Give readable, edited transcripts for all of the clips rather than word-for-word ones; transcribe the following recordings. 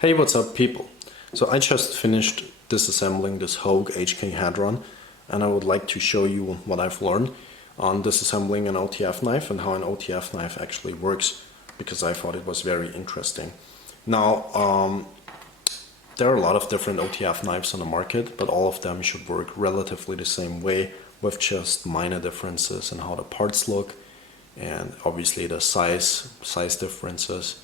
Hey, what's up people? So I just finished disassembling this Hogue Hk Hadron, and I would like to show you what I've learned on disassembling an OTF knife and how an OTF knife actually works, because I thought it was very interesting. Now, there are a lot of different OTF knives on the market, but all of them should work relatively the same way, with just minor differences in how the parts look, and obviously the size differences,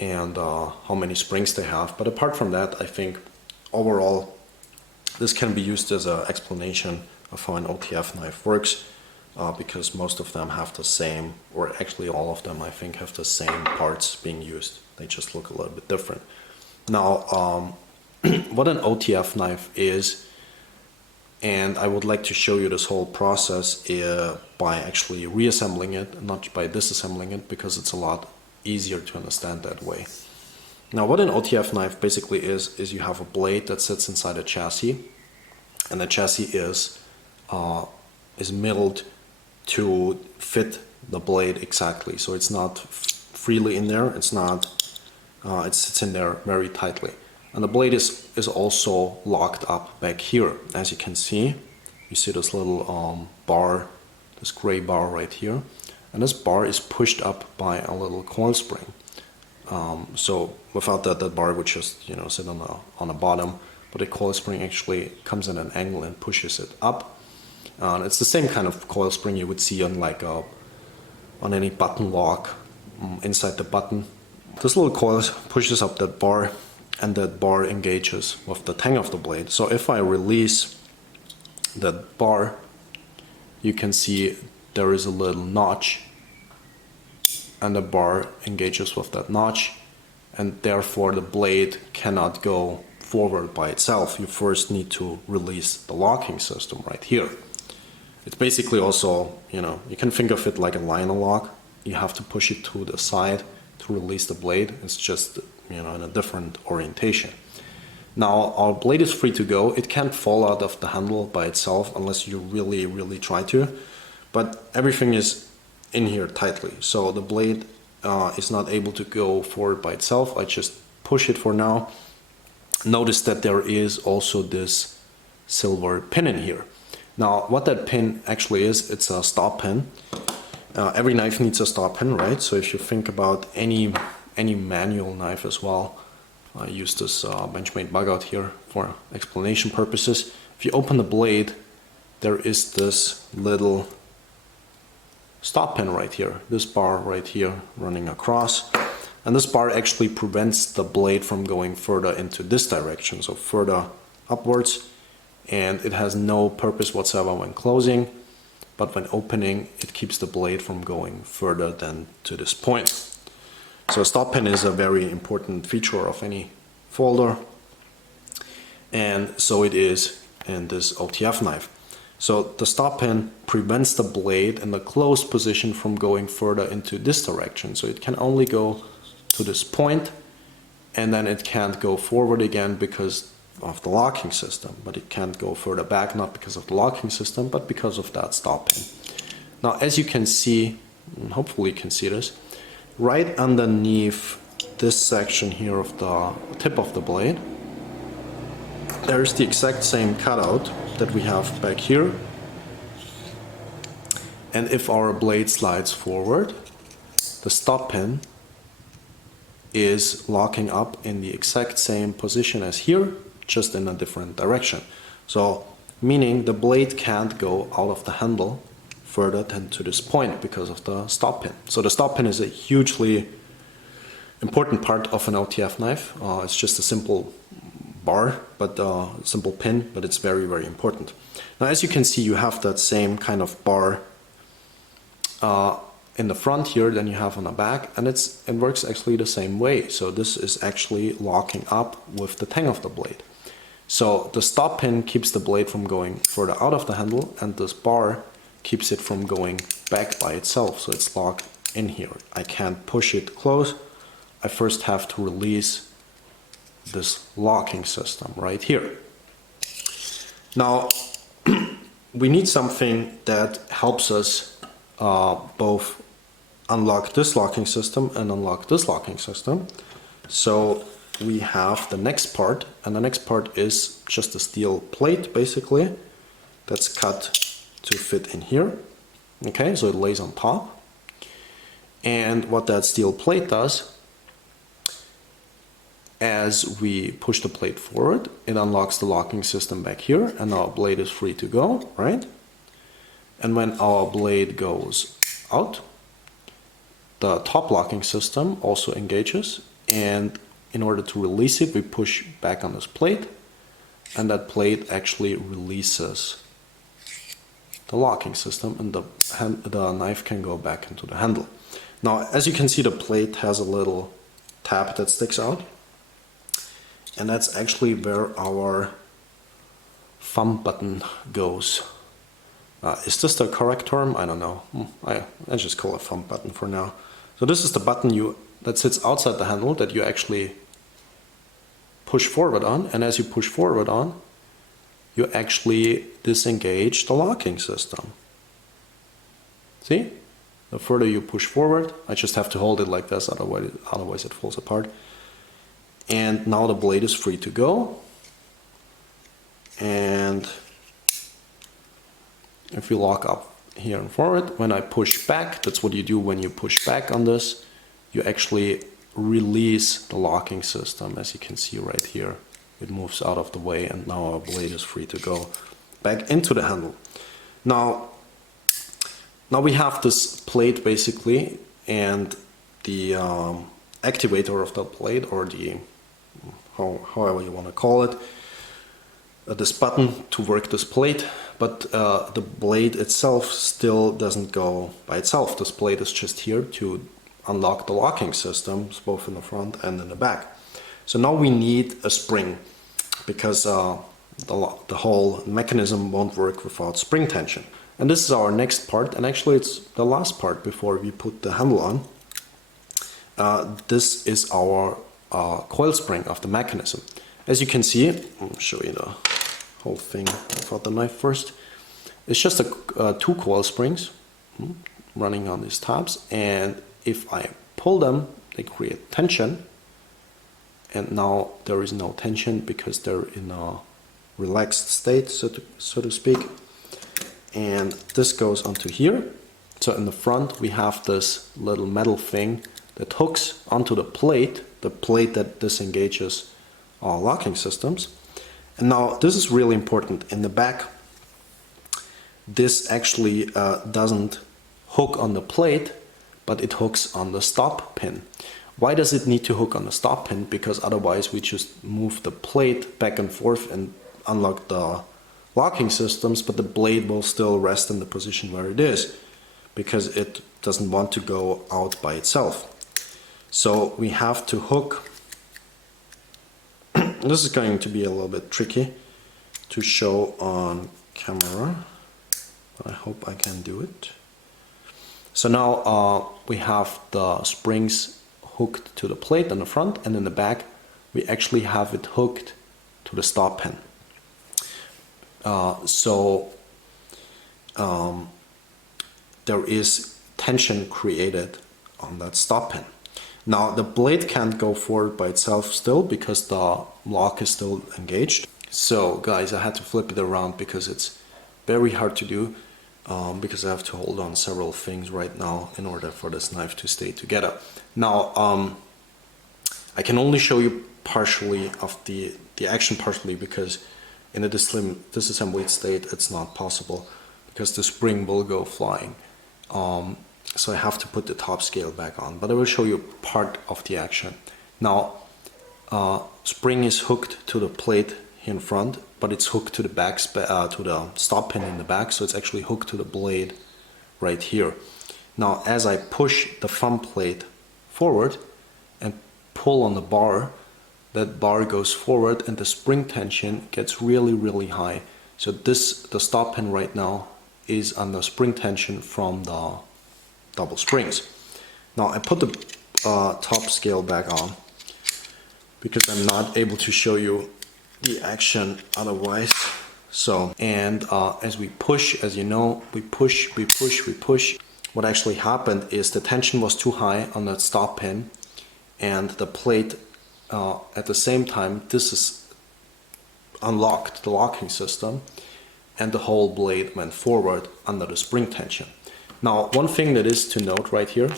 and how many springs they have. But apart from that, I think overall this can be used as an explanation of how an OTF knife works, because most of them have the same, or actually all of them I think have the same parts being used. They just look a little bit different. Now, what an OTF knife is, and I would like to show you this whole process by actually reassembling it, not by disassembling it, because it's a lot easier to understand that way. Now, what an OTF knife basically is you have a blade that sits inside a chassis, and the chassis is milled to fit the blade exactly. So it's not freely in there. It's not. It sits in there very tightly, and the blade is also locked up back here. As you can see, you see this little bar, this gray bar right here. And this bar is pushed up by a little coil spring. So without that, that bar would just sit on the bottom. But the coil spring actually comes at an angle and pushes it up. It's the same kind of coil spring you would see on on any button lock inside the button. This little coil pushes up that bar, and that bar engages with the tang of the blade. So if I release that bar, you can see there is a little notch, and the bar engages with that notch, and therefore the blade cannot go forward by itself. You first need to release the locking system right here. It's basically also, you can think of it like a liner lock. You have to push it to the side to release the blade. It's just, in a different orientation. Now, our blade is free to go. It can't fall out of the handle by itself unless you really, really try to. But everything is in here tightly, so the blade is not able to go forward by itself. I just push it for now. Notice that there is also this silver pin in here. Now, what that pin actually is, it's a stop pin. Every knife needs a stop pin, right? So if you think about any manual knife as well, I use this Benchmade bug out here for explanation purposes. If you open the blade, there is this little stop pin right here, this bar right here running across, and this bar actually prevents the blade from going further into this direction, so further upwards, and it has no purpose whatsoever when closing, but when opening it keeps the blade from going further than to this point. So a stop pin is a very important feature of any folder, and so it is in this OTF knife. So the stop pin prevents the blade in the closed position from going further into this direction. So it can only go to this point, and then it can't go forward again because of the locking system. But it can't go further back, not because of the locking system, but because of that stop pin. Now, as you can see, and hopefully you can see this, right underneath this section here of the tip of the blade, there's the exact same cutout that we have back here, and if our blade slides forward, the stop pin is locking up in the exact same position as here, just in a different direction. So meaning the blade can't go out of the handle further than to this point because of the stop pin. So the stop pin is a hugely important part of an OTF knife. It's just a simple bar, but simple pin, but it's very, very important. Now, as you can see, you have that same kind of bar in the front here than you have on the back, and it works actually the same way. So this is actually locking up with the tang of the blade. So the stop pin keeps the blade from going further out of the handle, and this bar keeps it from going back by itself. So it's locked in here. I can't push it close. I first have to release this locking system right here. Now, we need something that helps us both unlock this locking system and unlock this locking system. So we have the next part, and the next part is just a steel plate basically that's cut to fit in here. Okay, so it lays on top. And what that steel plate does, as we push the plate forward, it unlocks the locking system back here, and our blade is free to go, right? And when our blade goes out, the top locking system also engages, and in order to release it, we push back on this plate, and that plate actually releases the locking system, and the knife can go back into the handle. Now, as you can see, the plate has a little tab that sticks out, and that's actually where our thumb button goes. Is this the correct term? I don't know. I just call it thumb button for now. So this is the button that sits outside the handle that you actually push forward on, and as you push forward on, you actually disengage the locking system. See? The further you push forward, I just have to hold it like this, otherwise it falls apart. And now the blade is free to go. And if we lock up here and forward, when I push back, that's what you do when you push back on this, you actually release the locking system. As you can see right here, it moves out of the way, and now our blade is free to go back into the handle. Now we have this plate basically, and the activator of the plate, or the however you want to call it, this button to work this plate, but the blade itself still doesn't go by itself. This plate is just here to unlock the locking systems, both in the front and in the back. So now we need a spring, because the whole mechanism won't work without spring tension. And this is our next part, and actually it's the last part before we put the handle on. This is our coil spring of the mechanism. As you can see, I'll show you the whole thing without the knife first. It's just two coil springs running on these tabs, and if I pull them, they create tension, and now there is no tension because they're in a relaxed state, so to speak. And this goes onto here. So in the front we have this little metal thing that hooks onto the plate that disengages our locking systems. And now this is really important. In the back, this actually doesn't hook on the plate, but it hooks on the stop pin. Why does it need to hook on the stop pin? Because otherwise we just move the plate back and forth and unlock the locking systems, but the blade will still rest in the position where it is, because it doesn't want to go out by itself. So we have to hook. This is going to be a little bit tricky to show on camera, but I hope I can do it. So now we have the springs hooked to the plate on the front, and in the back we actually have it hooked to the stop pin. There is tension created on that stop pin. Now the blade can't go forward by itself still, because the lock is still engaged. So guys, I had to flip it around because it's very hard to do, because I have to hold on several things right now in order for this knife to stay together. Now I can only show you partially of the action partially, because in a disassembled state it's not possible, because the spring will go flying. So I have to put the top scale back on, but I will show you part of the action. Now spring is hooked to the plate here in front, but it's hooked to the back, to the stop pin in the back, so it's actually hooked to the blade right here. Now as I push the thumb plate forward and pull on the bar, that bar goes forward and the spring tension gets really high. So the stop pin right now is under spring tension from the double springs. Now I put the top scale back on because I'm not able to show you the action otherwise. So, and as we push, as you know, we push. What actually happened is the tension was too high on that stop pin, and the plate at the same time, this is unlocked the locking system, and the whole blade went forward under the spring tension. Now, one thing that is to note right here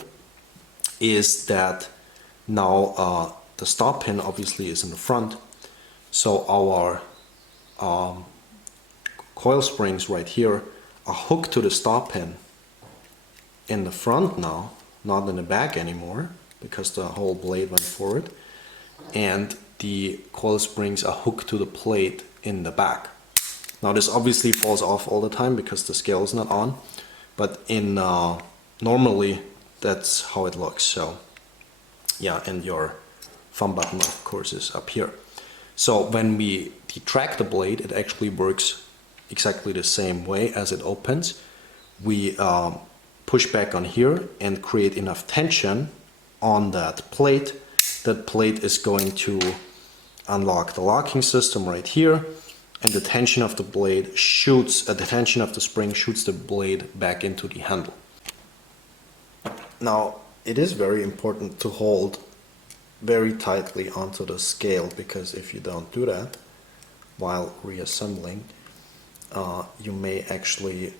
is that now the stop pin obviously is in the front, so our coil springs right here are hooked to the stop pin in the front now, not in the back anymore, because the whole blade went forward, and the coil springs are hooked to the plate in the back. Now this obviously falls off all the time because the scale is not on, but in normally that's how it looks. So yeah, and your thumb button of course is up here. So when we detract the blade, it actually works exactly the same way as it opens. We push back on here and create enough tension on that plate. That plate is going to unlock the locking system right here, and the tension of the blade shoots, the tension of the spring shoots the blade back into the handle. Now, it is very important to hold very tightly onto the scale, because if you don't do that while reassembling, you may actually,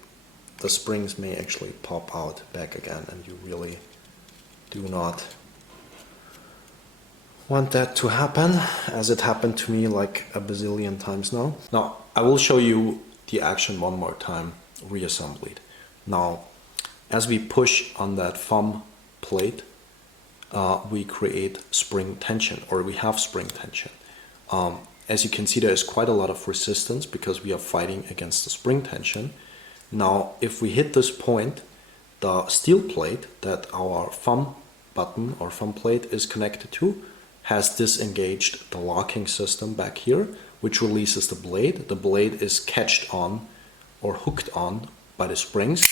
the springs may actually pop out back again, and you really do not want that to happen, as it happened to me like a bazillion times now. Now, I will show you the action one more time, reassembled. Now, as we push on that thumb plate, we create spring tension, or we have spring tension. As you can see, there is quite a lot of resistance because we are fighting against the spring tension. Now, if we hit this point, the steel plate that our thumb button or thumb plate is connected to has disengaged the locking system back here, which releases the blade. The blade is catched on or hooked on by the springs,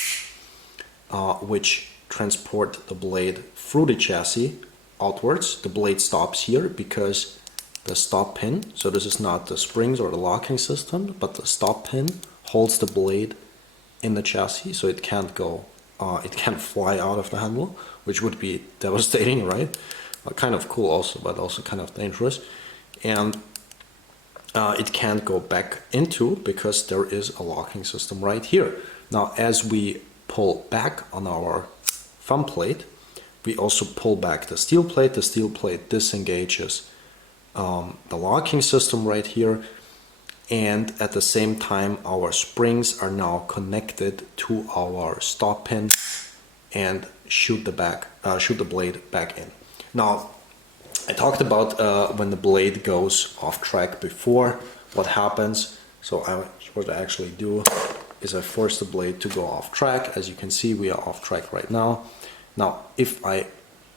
which transport the blade through the chassis outwards. The blade stops here because the stop pin, so this is not the springs or the locking system, but the stop pin holds the blade in the chassis, so it can't go, it can't fly out of the handle, which would be devastating, right? Kind of cool also, but also kind of dangerous. And it can't go back into, because there is a locking system right here. Now, as we pull back on our thumb plate, we also pull back the steel plate. The steel plate disengages the locking system right here, and at the same time our springs are now connected to our stop pin and shoot the blade back in. Now, I talked about when the blade goes off track before, what happens. So what I actually do is I force the blade to go off track. As you can see, we are off track right now. Now, if I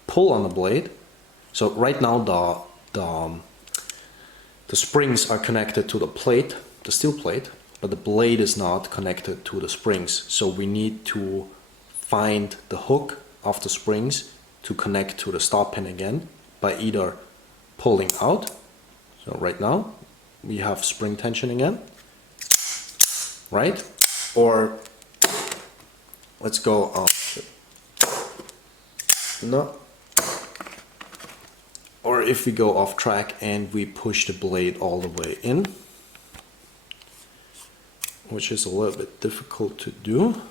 pull on the blade, so right now the springs are connected to the plate, the steel plate, but the blade is not connected to the springs. So we need to find the hook of the springs to connect to the stop pin again by either pulling out. So right now we have spring tension again, right? Or let's go no. Or if we go off track and we push the blade all the way in, which is a little bit difficult to do.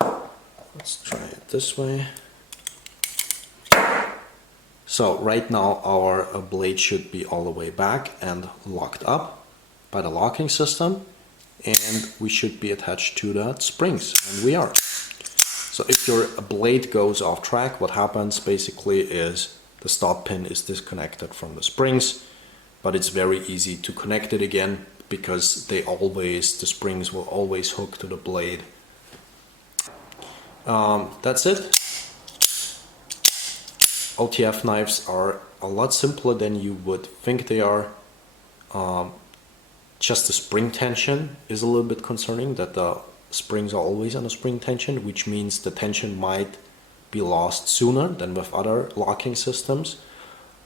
Let's try it this way. So right now our blade should be all the way back and locked up by the locking system, and we should be attached to the springs, and we are. So if your blade goes off track, what happens basically is the stop pin is disconnected from the springs, but it's very easy to connect it again because the springs will always hook to the blade. That's it. OTF knives are a lot simpler than you would think they are. Just the spring tension is a little bit concerning, that the springs are always on a spring tension, which means the tension might be lost sooner than with other locking systems,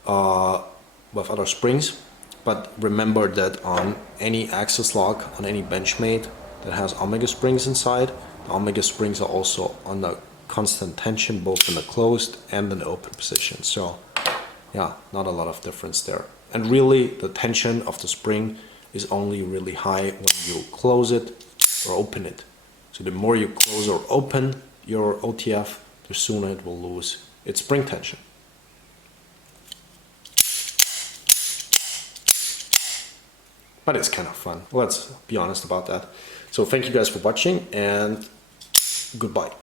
with other springs. But remember that on any axis lock, on any Benchmade that has omega springs inside, the omega springs are also under constant tension, both in the closed and in the open position. So yeah, not a lot of difference there. And really the tension of the spring is only really high when you close it or open it. So the more you close or open your OTF, the sooner it will lose its spring tension. But it's kind of fun. Let's be honest about that. So thank you guys for watching, and goodbye.